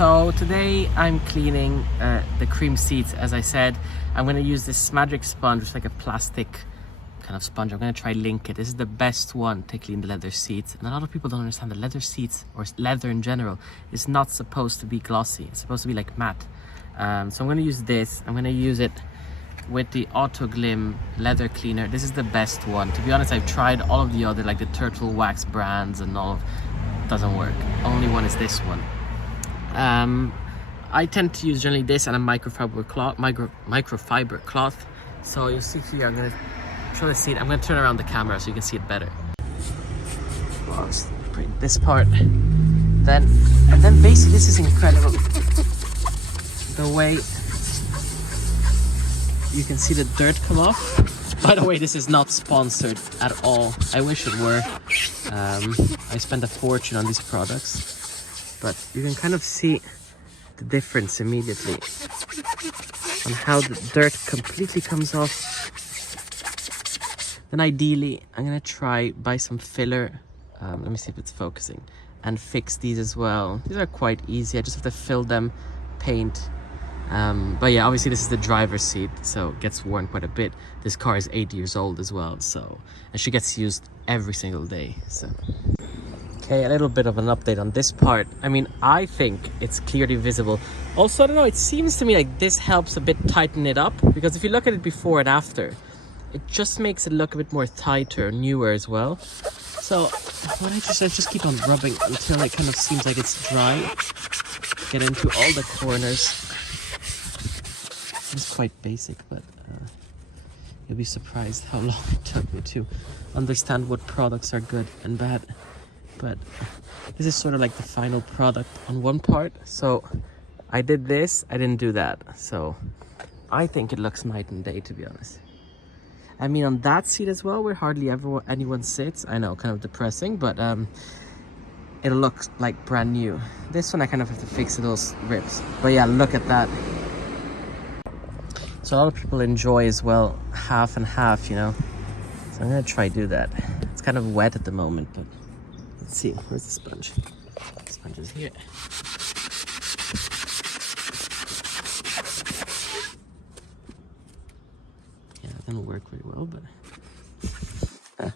So today I'm cleaning the cream seats. As I said, I'm going to use this magic sponge, which is like a plastic kind of sponge. I'm going to try link it. This is the best one to clean the leather seats. And a lot of people don't understand that leather seats, or leather in general, is not supposed to be glossy. It's supposed to be like matte. So I'm going to use this. I'm going to use it with the Auto Glim leather cleaner. This is the best one. To be honest, I've tried all of the other, like the Turtle Wax brands and all of, doesn't work. Only one is this one. I tend to use generally this and a microfiber cloth. So you'll see here, I'm gonna show the seat. I'm gonna turn around the camera so you can see it better. Well, I'll just bring this part. And then basically this is incredible. The way you can see the dirt come off. By the way, this is not sponsored at all. I wish it were. I spent a fortune on these products, but you can kind of see the difference immediately on how the dirt completely comes off. Then ideally, I'm gonna try buy some filler. Let me see if it's focusing, and fix these as well. These are quite easy. I just have to fill them, paint. But yeah, obviously this is the driver's seat, so it gets worn quite a bit. This car is 8 years old as well, so, and she gets used every single day, so. Okay, a little bit of an update on this part. I mean, I think it's clearly visible. Also, I don't know, it seems to me like this helps a bit tighten it up, because if you look at it before and after, it just makes it look a bit more tighter, newer as well. So what I just keep on rubbing until it kind of seems like it's dry. Get into all the corners. It's quite basic, but you'll be surprised how long it took me to understand what products are good and bad. But this is sort of like the final product on one part. So I did this, I didn't do that. So I think it looks night and day, to be honest. I mean, on that seat as well, where hardly ever anyone sits. I know, kind of depressing, but it looks like brand new. This one I kind of have to fix those rips. But yeah, look at that. So a lot of people enjoy as well, half and half, you know. So I'm gonna try do that. It's kind of wet at the moment, but let's see. Where's the sponge? The sponge is here. Yeah, it didn't work very well, but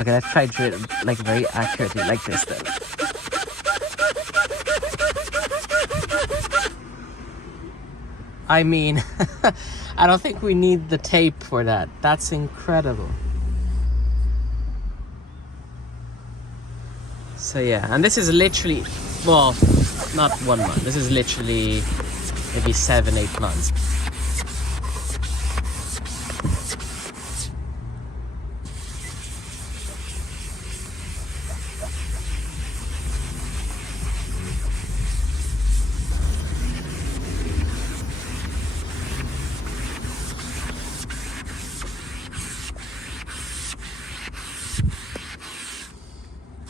okay, let's try to do it like very accurately, like this then. I mean, I don't think we need the tape for that. That's incredible. So yeah, and this is literally, well, not 1 month. This is literally maybe 7-8 months.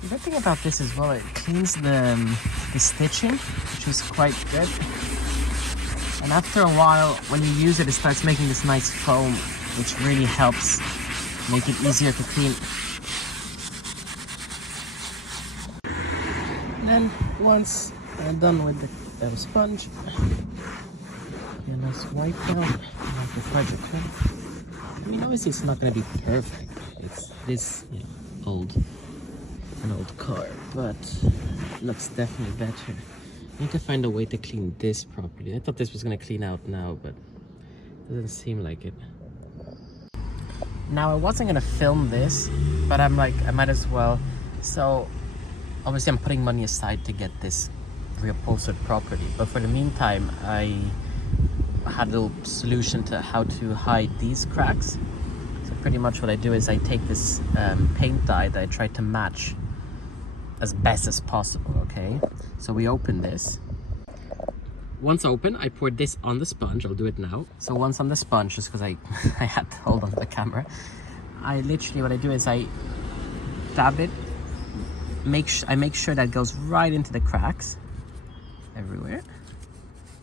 The good thing about this as well, it cleans the stitching, which is quite good. And after a while, when you use it, it starts making this nice foam, which really helps make it easier to clean. And then once I'm done with the sponge, get a nice wipe down, like the project. I mean, obviously it's not going to be perfect. It's this, you know, an old car, but it looks definitely better. I need to find a way to clean this properly. I thought this was going to clean out now, but it doesn't seem like it. Now, I wasn't going to film this, but I'm like, I might as well. So obviously I'm putting money aside to get this reupholstered properly, but for the meantime I had a little solution to how to hide these cracks. So pretty much what I do is I take this paint dye that I try to match as best as possible, okay? So we open this. Once open, I pour this on the sponge. I'll do it now. So once on the sponge, just because I had to hold on to the camera, I literally, what I do is I dab it, I make sure that goes right into the cracks everywhere,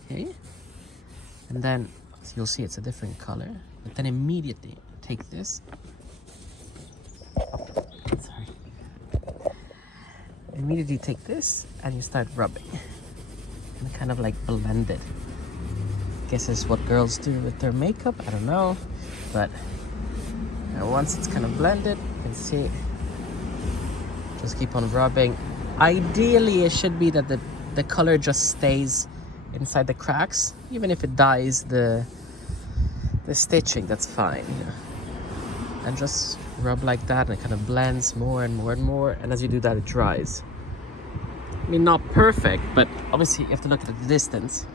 okay? And then you'll see it's a different color, but then immediately take this, immediately take this and you start rubbing. And and kind of like blend it. Guess it's what girls do with their makeup, I don't know. But once it's kind of blended, you can see, just keep on rubbing. Ideally, it should be that the color just stays inside the cracks. Even if it dyes the stitching, that's fine. And just rub like that, and it kind of blends more and more and more. And as you do that, it dries. I mean, not perfect, but obviously you have to look at the distance.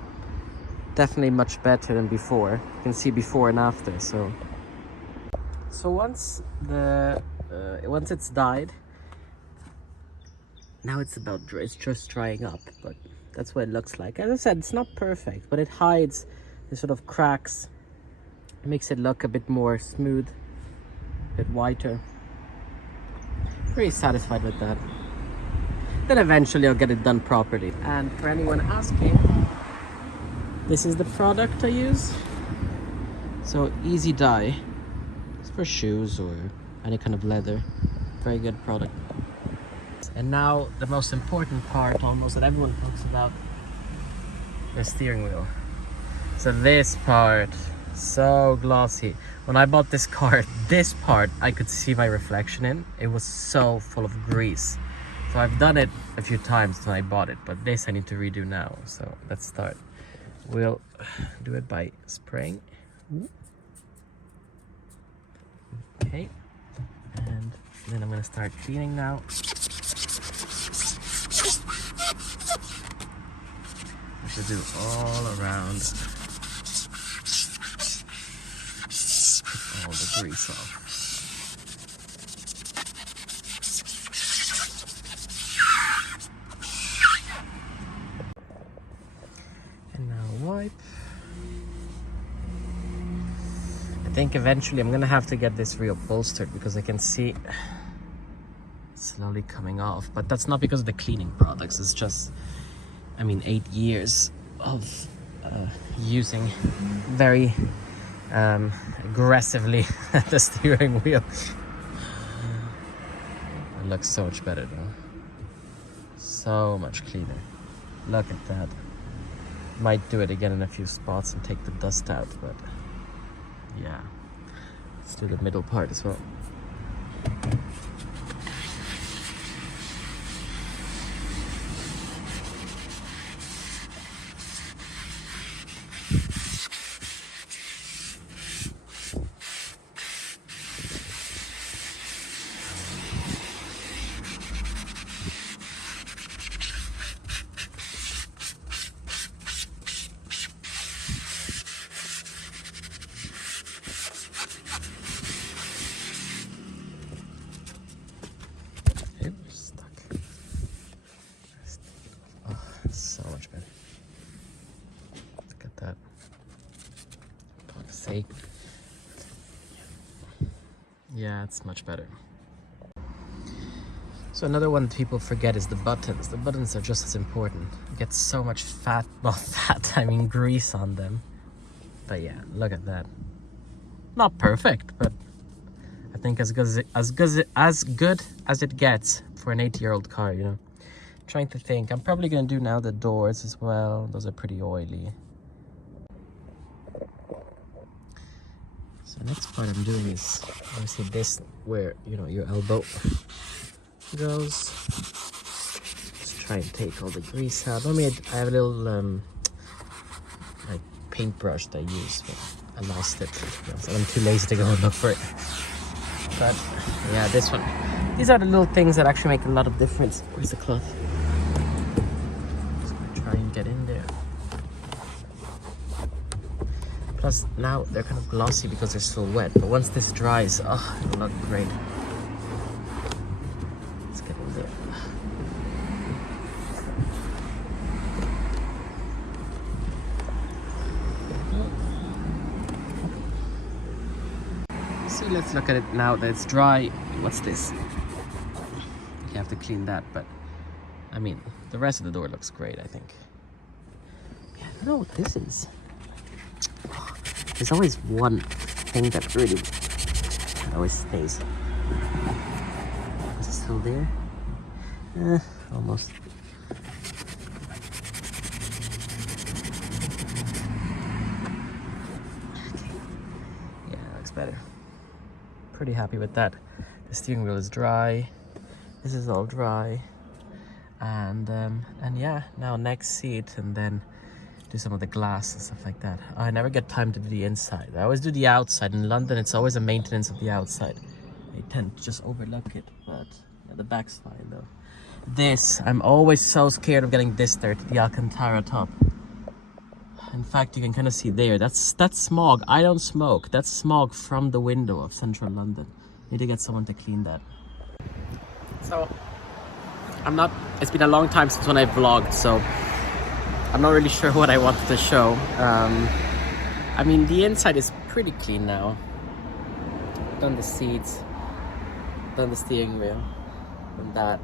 Definitely much better than before. You can see before and after. So once it's dyed, now it's just drying up, but that's what it looks like. As I said, it's not perfect, but it hides the sort of cracks. It makes it look a bit more smooth, a bit whiter. Pretty satisfied with that. Then eventually I'll get it done properly. And for anyone asking, this is the product I use. So Easy Dye. It's for shoes or any kind of leather. Very good product. And now the most important part almost that everyone talks about, the steering wheel. So this part, so glossy. When I bought this car, this part I could see my reflection in. It was so full of grease. So I've done it a few times when I bought it, but this I need to redo now. So let's start. We'll do it by spraying. Okay, and then I'm gonna start cleaning now. I should do all around. Get all the grease off. And now wipe. I think eventually I'm gonna have to get this reupholstered because I can see it slowly coming off. But that's not because of the cleaning products. It's just, I mean, 8 years of using very aggressively the steering wheel. It looks so much better though. So much cleaner. Look at that. Might do it again in a few spots and take the dust out, but yeah. Let's do the middle part as well. So much better. Look at that. Fuck's sake. Yeah, it's much better. So another one people forget is the buttons. The buttons are just as important. You get so much fat, well, I mean grease on them. But yeah, look at that. Not perfect, but I think as good as it gets for an 8-year-old car, you know. Trying to think. I'm probably gonna do now the doors as well. Those are pretty oily. So next part I'm doing is obviously this, where you know your elbow goes. Just try and take all the grease out. I have a little like paintbrush that I use, but I lost it. I'm too lazy to go and look for it. But yeah, this one. These are the little things that actually make a lot of difference. Where's the cloth? Try and get in there. Plus now they're kind of glossy because they're still wet, but once this dries, oh, it'll look great. Let's get in there. So let's look at it now that it's dry. What's this? You have to clean that, but I mean, the rest of the door looks great, I think. Yeah, I don't know what this is. Oh, there's always one thing that really always stays. Is it still there? Almost. better. Pretty happy with that. The steering wheel is dry. This is all dry. And yeah, now next seat, and then do some of the glass and stuff like that. I never get time to do the inside. I always do the outside. In London, it's always a maintenance of the outside. I tend to just overlook it, but yeah, the back's fine though. This, I'm always so scared of getting this dirty, the Alcantara top. In fact, you can kind of see there, that's smog. I don't smoke. That's smog from the window of central London. Need to get someone to clean that. So, it's been a long time since when I vlogged, so I'm not really sure what I wanted to show. I mean, the inside is pretty clean now. Done the seats, done the steering wheel, and that.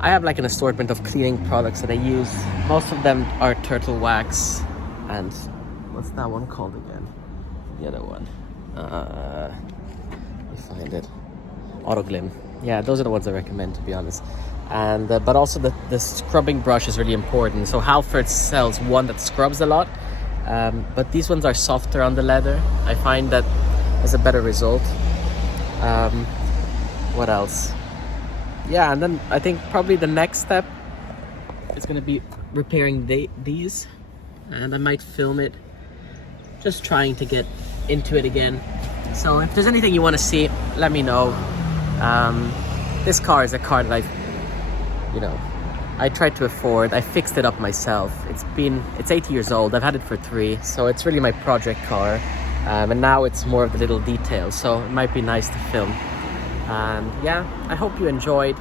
I have like an assortment of cleaning products that I use. Most of them are turtle wax, and what's that one called again? The other one. Let me find it. Autoglym. Yeah, those are the ones I recommend, to be honest. And but also the scrubbing brush is really important. So Halford sells one that scrubs a lot, but these ones are softer on the leather. I find that is a better result. What else? Yeah, and then I think probably the next step is going to be repairing these, and I might film it, just trying to get into it again. So if there's anything you want to see, let me know. This car is a car that I tried to afford. I fixed it up myself. It's 8 years old. I've had it for 3, so it's really my project car. And now it's more of the little details, so it might be nice to film. And yeah, I hope you enjoyed,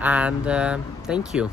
and thank you.